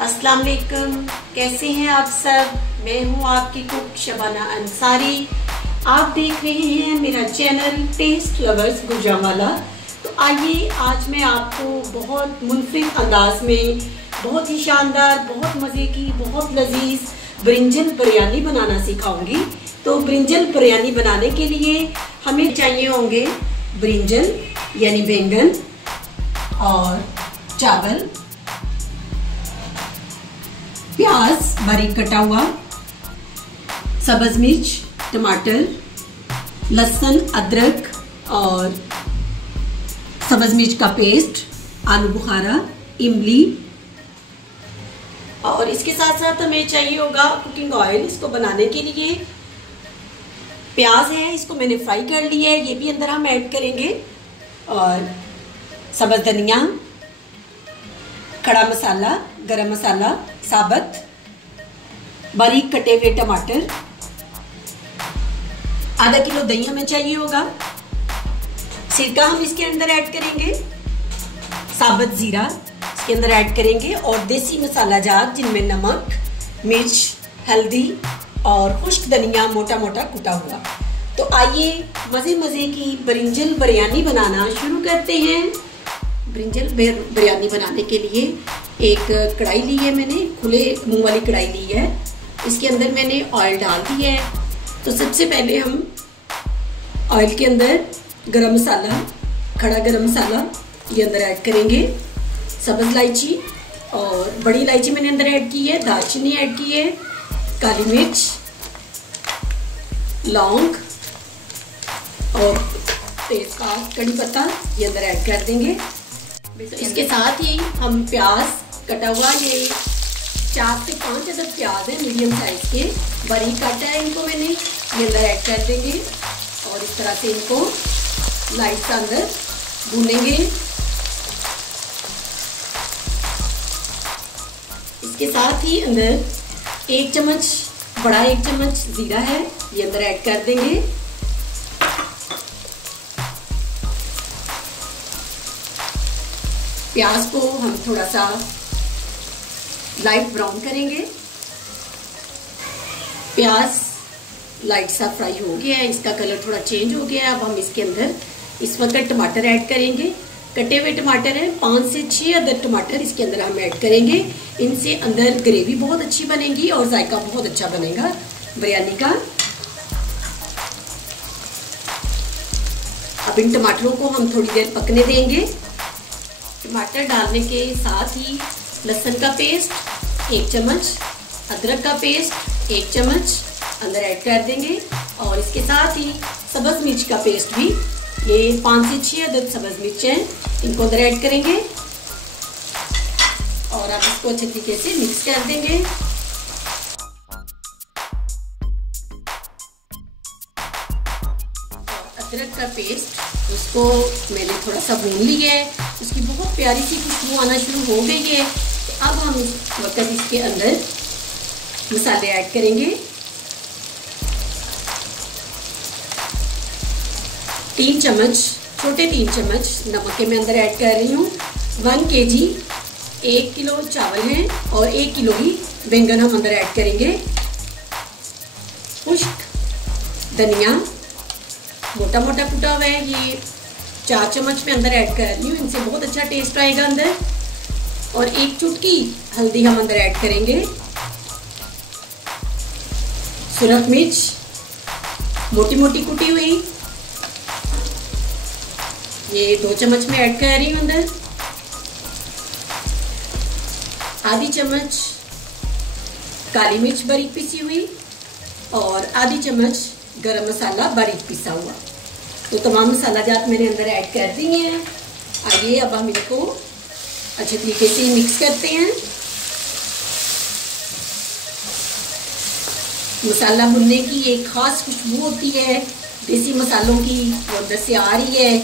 अस्सलाम वालेकुम, कैसे हैं आप सब। मैं हूं आपकी कुक शबाना अंसारी। आप देख रहे हैं मेरा चैनल टेस्ट लवर्स गुजरांवाला। तो आइए आज मैं आपको बहुत मुनफरिद अंदाज में बहुत ही शानदार, बहुत मज़े की, बहुत लजीज ब्रिंजल बिरयानी बनाना सिखाऊंगी। तो ब्रिंजल बिरयानी बनाने के लिए हमें चाहिए होंगे ब्रिंजल यानी बैंगन और चावल, प्याज बारीक कटा हुआ, सब्ज मिर्च, टमाटर, लहसुन, अदरक और सब्ज मिर्च का पेस्ट, आलू बुखारा, इमली और इसके साथ साथ हमें चाहिए होगा कुकिंग ऑयल इसको बनाने के लिए। प्याज है, इसको मैंने फ्राई कर लिया है, ये भी अंदर हम ऐड करेंगे। और सब्ज धनिया, खड़ा मसाला, गरम मसाला साबुत, बारीक कटे हुए टमाटर, आधा किलो दही हमें चाहिए होगा। सिरका हम इसके अंदर ऐड करेंगे, साबुत जीरा इसके अंदर ऐड करेंगे और देसी मसाला जात जिनमें नमक, मिर्च, हल्दी और खुश्क धनिया मोटा मोटा कुटा हुआ। तो आइए मजे मजे की ब्रिंजल बिरयानी बनाना शुरू करते हैं। ब्रिंजल बिरयानी बनाने के लिए एक कढ़ाई ली है, मैंने खुले मुंह वाली कढ़ाई ली है। इसके अंदर मैंने ऑयल डाल दिया है। तो सबसे पहले हम ऑयल के अंदर गरम मसाला, खड़ा गरम मसाला ये अंदर ऐड करेंगे, सब्ज इलायची और बड़ी इलायची मैंने अंदर ऐड की है, दालचीनी ऐड की है, काली मिर्च, लौंग और तेजपात, कड़ी पत्ता ये अंदर ऐड कर देंगे। तो इसके साथ ही हम प्याज कटा हुआ, ये 4 से 5 अदद प्याज है मीडियम साइज के, बारीक काटा है इनको मैंने, ये अंदर ऐड कर देंगे और इस तरह से इनको लाइट सा अंदर भूनेंगे। इसके साथ ही अंदर 1 चम्मच, बड़ा 1 चम्मच जीरा है, ये अंदर ऐड कर देंगे। प्याज को हम थोड़ा सा लाइट ब्राउन करेंगे। प्याज लाइट सा फ्राई हो गया है, इसका कलर थोड़ा चेंज हो गया है। अब हम इसके अंदर इस वक्त टमाटर ऐड करेंगे। कटे हुए टमाटर हैं, 5 से 6 अदद टमाटर इसके अंदर हम ऐड करेंगे। इनसे अंदर ग्रेवी बहुत अच्छी बनेगी और जायका बहुत अच्छा बनेगा बिरयानी का। अब इन टमाटरों को हम थोड़ी देर पकने देंगे। टमाटर डालने के साथ ही लहसुन का पेस्ट 1 चम्मच, अदरक का पेस्ट 1 चम्मच अंदर ऐड कर देंगे और इसके साथ ही सब्ज मिर्च का पेस्ट भी, ये 5 से 6 अदद सब्ज मिर्च हैं, इनको अंदर ऐड करेंगे और आप इसको अच्छे तरीके से मिक्स कर देंगे। अदरक का पेस्ट उसको मैंने थोड़ा सा भून लिया है, उसकी बहुत प्यारी सी खुशबू आना शुरू हो गई है। तो अब हम इस वक्त इसके अंदर मसाले ऐड करेंगे। 3 चम्मच, छोटे 3 चम्मच नमक के मैं अंदर ऐड कर रही हूँ। 1 kg 1 किलो चावल हैं और 1 किलो ही बैंगन हम अंदर ऐड करेंगे। खुश्क धनिया मोटा मोटा कुटा हुआ है, ये 4 चम्मच में अंदर ऐड कर रही हूँ, इनसे बहुत अच्छा टेस्ट आएगा अंदर। और 1 चुटकी हल्दी हम अंदर ऐड करेंगे। सुरख मिर्च मोटी मोटी कुटी हुई, ये 2 चम्मच में ऐड कर रही हूँ अंदर। आधी चम्मच काली मिर्च बारीक पिसी हुई और आधी चम्मच गरम मसाला बारीक पिसा हुआ। तो तमाम मसाला जात मैंने अंदर ऐड कर दिए हैं। आइए अब हम इनको अच्छे तरीके से मिक्स करते हैं। मसाला भुनने की एक खास खुशबू होती है, देसी मसालों की वो अंदर से आ रही है,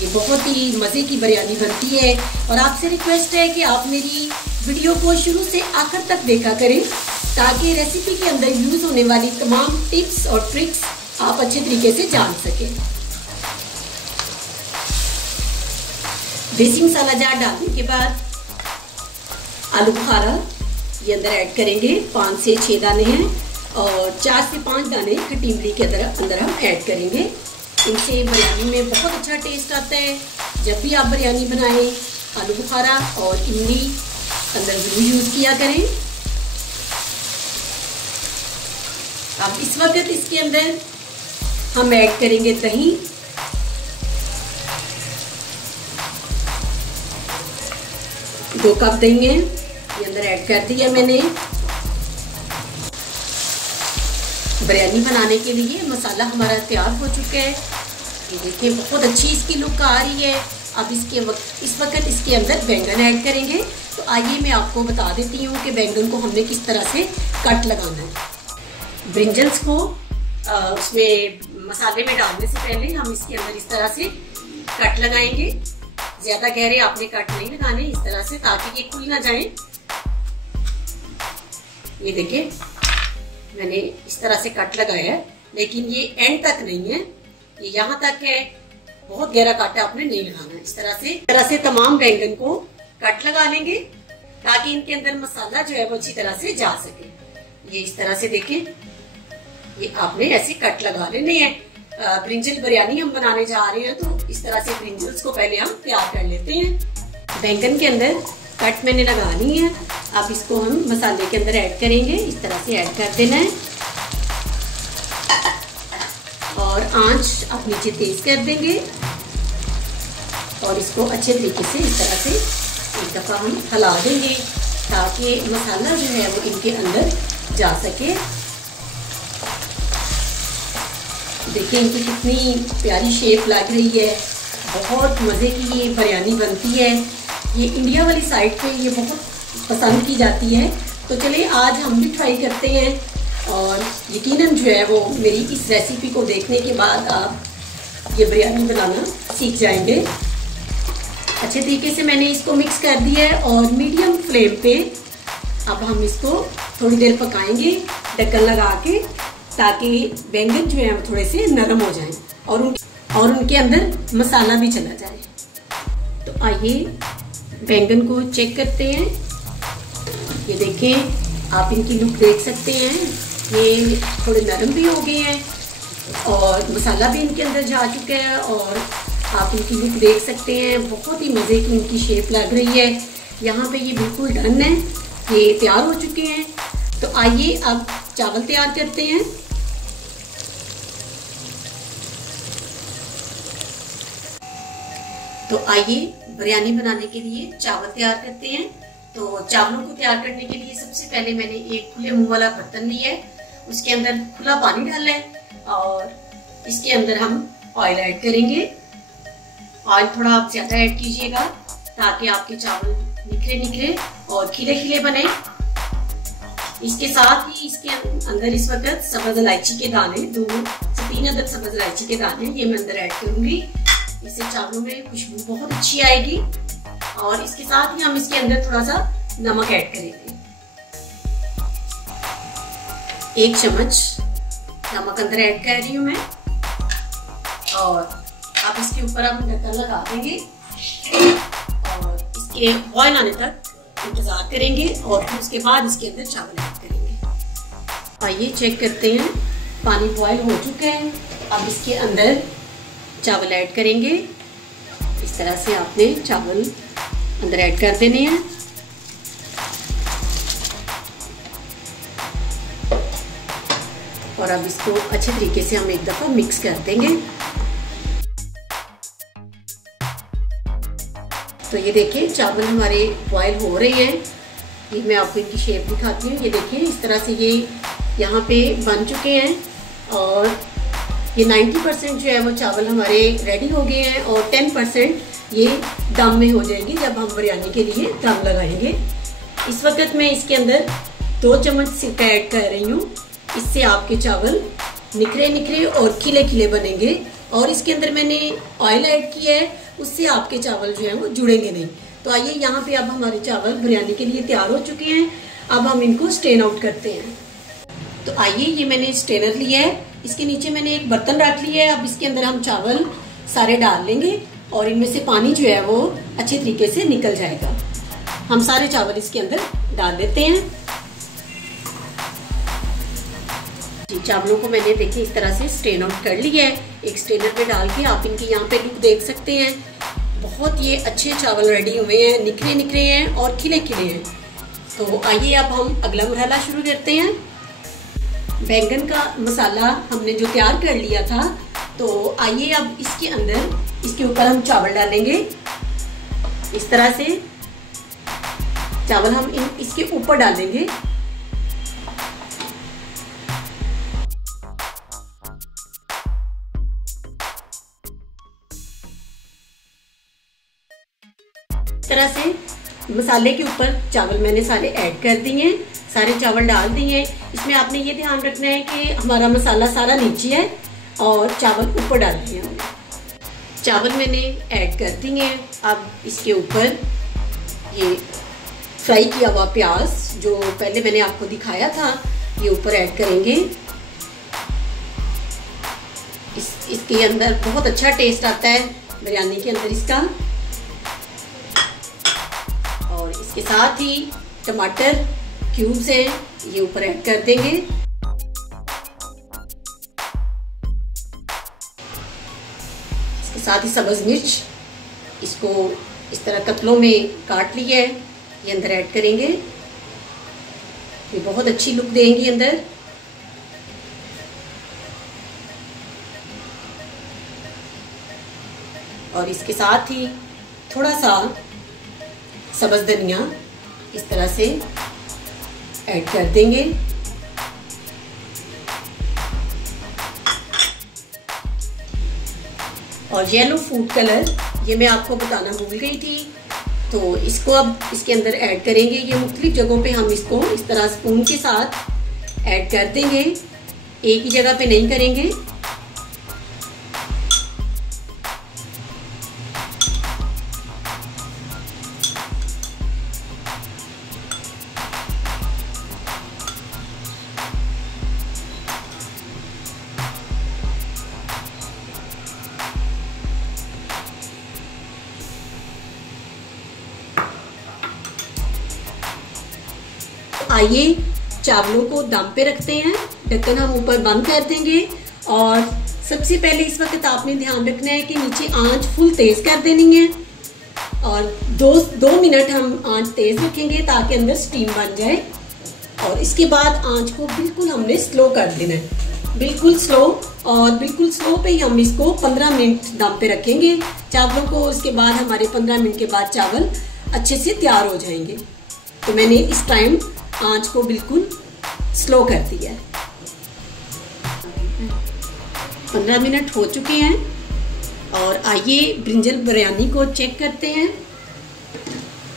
ये बहुत ही मज़े की बिरयानी बनती है। और आपसे रिक्वेस्ट है कि आप मेरी वीडियो को शुरू से आखिर तक देखा करें ताकि रेसिपी के अंदर यूज़ होने वाली तमाम टिप्स और ट्रिक्स आप अच्छे तरीके से जान सकें। देसी मसाला जार डालने के बाद आलू बुखारा ये अंदर ऐड करेंगे, 5 से 6 दाने हैं और 4 से 5 दाने खट्टी इमली के अंदर हम ऐड करेंगे। इनसे बिरयानी में बहुत अच्छा टेस्ट आता है। जब भी आप बिरयानी बनाएं आलू बुखारा और इमली अंदर ज़रूर यूज़ किया करें। अब इस वक्त इसके अंदर हम ऐड करेंगे दही, दो कप दही है ये अंदर ऐड कर दिया मैंने। बिरयानी बनाने के लिए मसाला हमारा तैयार हो चुका है। ये देखिए बहुत अच्छी इसकी लुक आ रही है। अब इस वक्त इसके अंदर बैंगन ऐड करेंगे। तो आइए मैं आपको बता देती हूँ कि बैंगन को हमने किस तरह से कट लगाना है। ब्रिंजल्स को उसमें मसाले में डालने से पहले हम इसके अंदर इस तरह से कट लगाएंगे। ज्यादा गहरे आपने कट नहीं लगाने, इस तरह से, ताकि ये खुल ना जाए। ये देखिए मैंने इस तरह से कट लगाया है, लेकिन ये एंड तक नहीं है, ये यहाँ तक है। बहुत गहरा काटा आपने नहीं लगाना। इस तरह से तमाम बैंगन को कट लगा लेंगे ताकि इनके अंदर मसाला जो है वो अच्छी तरह से जा सके। ये इस तरह से देखें, ये आपने ऐसे कट लगा लेने हैं। ब्रिंजल बिरयानी हम बनाने जा रहे हैं, तो इस तरह से ब्रिंजल्स को पहले हम तैयार कर लेते हैं। बैंगन के अंदर कट मैंने लगा ली है। अब इसको हम मसाले के अंदर ऐड करेंगे। इस तरह से ऐड कर देना है और आंच आप नीचे तेज कर देंगे और इसको अच्छे तरीके से इस तरह से एक दफ़ा हम हिला देंगे ताकि मसाला जो है वो इनके अंदर जा सके। देखिए इनकी कितनी प्यारी शेप लग रही है। बहुत मज़े की ये बिरयानी बनती है। ये इंडिया वाली साइड पे ये बहुत पसंद की जाती है। तो चलिए आज हम भी ट्राई करते हैं और यकीनन जो है वो मेरी इस रेसिपी को देखने के बाद आप ये बिरयानी बनाना सीख जाएंगे। अच्छे तरीके से मैंने इसको मिक्स कर दिया है और मीडियम फ्लेम पे अब हम इसको थोड़ी देर पकाएंगे ढक्कन लगा के, ताकि बैंगन जो है थोड़े से नरम हो जाएं और उनके अंदर मसाला भी चला जाए। तो आइए बैंगन को चेक करते हैं। ये देखें, आप इनकी लुक देख सकते हैं, ये थोड़े नरम भी हो गए हैं और मसाला भी इनके अंदर जा चुका है और आप इनकी लुक देख सकते हैं। बहुत ही मज़े की इनकी शेप लग रही है। यहाँ पे ये बिल्कुल डन है, ये तैयार हो चुके हैं। तो आइए अब चावल तैयार करते हैं। तो आइए बिरयानी बनाने के लिए चावल तैयार करते हैं। तो चावलों को तैयार करने के लिए सबसे पहले मैंने एक खुले मुंह वाला बर्तन लिया है, उसके अंदर खुला पानी डाला है और इसके अंदर हम ऑयल ऐड करेंगे। ऑयल थोड़ा आप ज्यादा ऐड कीजिएगा ताकि आपके चावल निखरे निखरे और खिले खिले बने। इसके साथ ही इसके अंदर इस वक्त सब्ज इलायची के दाने, 2 से 3 अदद सब्ज इलायची के दाने ये मैं अंदर ऐड करूंगी। इससे चावलों में खुशबू बहुत अच्छी आएगी। और इसके साथ ही हम इसके अंदर थोड़ा सा नमक ऐड करेंगे। 1 चम्मच नमक अंदर ऐड कर रही हूं मैं और अब इसके ऊपर हम ढक्कन लगा देंगे और इसके बॉयल आने तक इंतजार करेंगे और फिर उसके बाद इसके अंदर चावल ऐड करेंगे। आइए चेक करते हैं, पानी बॉयल हो चुका है। अब इसके अंदर चावल ऐड करेंगे। इस तरह से आपने चावल अंदर ऐड कर देने हैं और अब इसको अच्छे तरीके से हम एक दफा मिक्स कर देंगे। तो ये देखिए चावल हमारे बॉयल हो रहे हैं। ये मैं आपको इनकी शेप दिखाती हूँ। ये देखिए इस तरह से ये यहाँ पे बन चुके हैं और ये 90% जो है वो चावल हमारे रेडी हो गए हैं और 10% ये दम में हो जाएंगे जब हम बिरयानी के लिए दम लगाएंगे। इस वक्त मैं इसके अंदर 2 चम्मच सिरका ऐड कर रही हूँ। इससे आपके चावल निखरे निखरे और खिले खिले बनेंगे और इसके अंदर मैंने ऑयल ऐड किया है, उससे आपके चावल जो है वो जुड़ेंगे नहीं। तो आइए यहाँ पे अब हमारे चावल बिरयानी के लिए तैयार हो चुके हैं। अब हम इनको स्ट्रेन आउट करते हैं। तो आइए ये मैंने स्ट्रेनर लिया है, इसके नीचे मैंने एक बर्तन रख लिया है। अब इसके अंदर हम चावल सारे डाल लेंगे और इनमें से पानी जो है वो अच्छे तरीके से निकल जाएगा। हम सारे चावल इसके अंदर डाल देते हैं। चावलों को मैंने देखिए इस तरह से स्ट्रेन आउट कर लिया है। एक स्ट्रेनर पे डाल के आप इनकी यहाँ पे लुक देख सकते हैं। बहुत ये अच्छे चावल रेडी हुए हैं, निखरे निखरे हैं और खिले खिले हैं। तो आइए अब हम अगला मरहला शुरू करते हैं। बैंगन का मसाला हमने जो तैयार कर लिया था, तो आइए अब इसके अंदर इसके ऊपर हम चावल डालेंगे। इस तरह से चावल हम इसके ऊपर डालेंगे। इस तरह से मसाले के ऊपर चावल मैंने सारे ऐड कर दिए, सारे चावल डाल दिए। इसमें आपने ये ध्यान रखना है कि हमारा मसाला सारा नीचे है और चावल ऊपर डाल दिए हमने। चावल मैंने ऐड कर दिए। अब इसके ऊपर ये फ्राई किया हुआ प्याज जो पहले मैंने आपको दिखाया था, ये ऊपर ऐड करेंगे। इसके अंदर बहुत अच्छा टेस्ट आता है बिरयानी के अंदर इसका। और इसके साथ ही टमाटर क्यूब्स हैं, ये ऊपर ऐड कर देंगे। इसके साथ ही सब्ज मिर्च, इसको इस तरह कतलों में काट लिया है, ये अंदर ऐड करेंगे। ये बहुत अच्छी लुक देंगी अंदर। और इसके साथ ही थोड़ा सा सब्ज धनिया इस तरह से ऐड कर देंगे। और येलो फूड कलर ये मैं आपको बताना भूल गई थी, तो इसको अब इसके अंदर ऐड करेंगे। ये मुख्तलिफ जगहों पे हम इसको इस तरह स्पून के साथ ऐड कर देंगे, एक ही जगह पे नहीं करेंगे। आइए चावलों को दम पे रखते हैं, ढक्कन हम ऊपर बंद कर देंगे। और सबसे पहले इस वक्त आपने ध्यान रखना है कि नीचे आंच फुल तेज कर देनी है और दो मिनट हम आंच तेज रखेंगे ताकि अंदर स्टीम बन जाए। और इसके बाद आंच को बिल्कुल हमने स्लो कर देना है, बिल्कुल स्लो। और बिल्कुल स्लो पे ही हम इसको 15 मिनट दम पे रखेंगे चावलों को। उसके बाद हमारे 15 मिनट के बाद चावल अच्छे से तैयार हो जाएंगे। तो मैंने इस टाइम आंच को बिल्कुल स्लो कर दिया है। 15 मिनट हो चुके हैं और आइए ब्रिंजल बिरयानी को चेक करते हैं।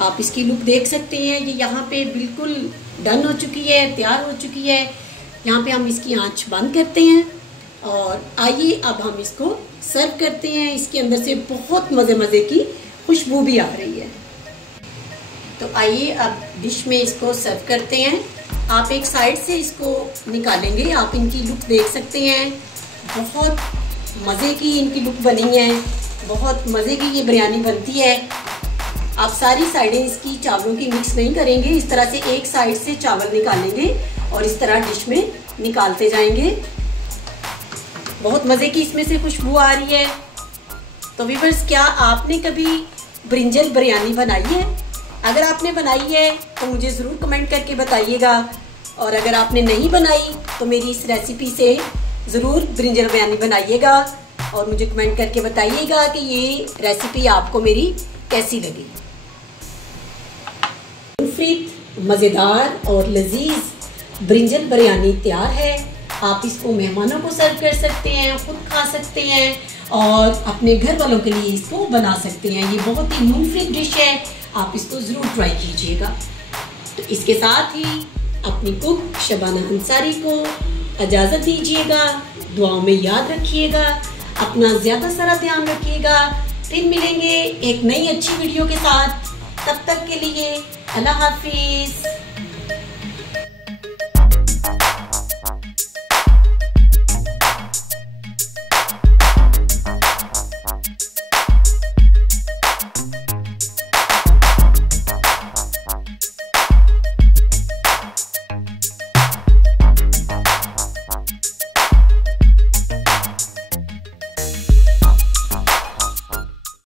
आप इसकी लुक देख सकते हैं, ये यहाँ पे बिल्कुल डन हो चुकी है, तैयार हो चुकी है। यहाँ पे हम इसकी आंच बंद करते हैं और आइए अब हम इसको सर्व करते हैं। इसके अंदर से बहुत मज़े की खुशबू भी आ रही है। तो आइए अब डिश में इसको सर्व करते हैं। आप एक साइड से इसको निकालेंगे, आप इनकी लुक देख सकते हैं। बहुत मज़े की इनकी लुक बनी है, बहुत मज़े की ये बिरयानी बनती है। आप सारी साइडें इसकी चावलों की मिक्स नहीं करेंगे, इस तरह से एक साइड से चावल निकालेंगे और इस तरह डिश में निकालते जाएंगे। बहुत मज़े की इसमें से खुशबू आ रही है। तो व्यूअर्स, क्या आपने कभी ब्रिंजल बिरयानी बनाई है? अगर आपने बनाई है तो मुझे ज़रूर कमेंट करके बताइएगा। और अगर आपने नहीं बनाई तो मेरी इस रेसिपी से ज़रूर ब्रिंजल बिरयानी बनाइएगा और मुझे कमेंट करके बताइएगा कि ये रेसिपी आपको मेरी कैसी लगी। मज़ेदार और लजीज ब्रिंजल बिरयानी तैयार है। आप इसको मेहमानों को सर्व कर सकते हैं, खुद खा सकते हैं और अपने घर वालों के लिए इसको बना सकते हैं। ये बहुत ही मुफीद डिश है, आप इसको ज़रूर ट्राई कीजिएगा। तो इसके साथ ही अपनी कुक शबाना अंसारी को इजाज़त दीजिएगा। दुआओं में याद रखिएगा, अपना ज़्यादा सारा ध्यान रखिएगा। फिर मिलेंगे एक नई अच्छी वीडियो के साथ। तब तक के लिए अल्लाह हाफिज़।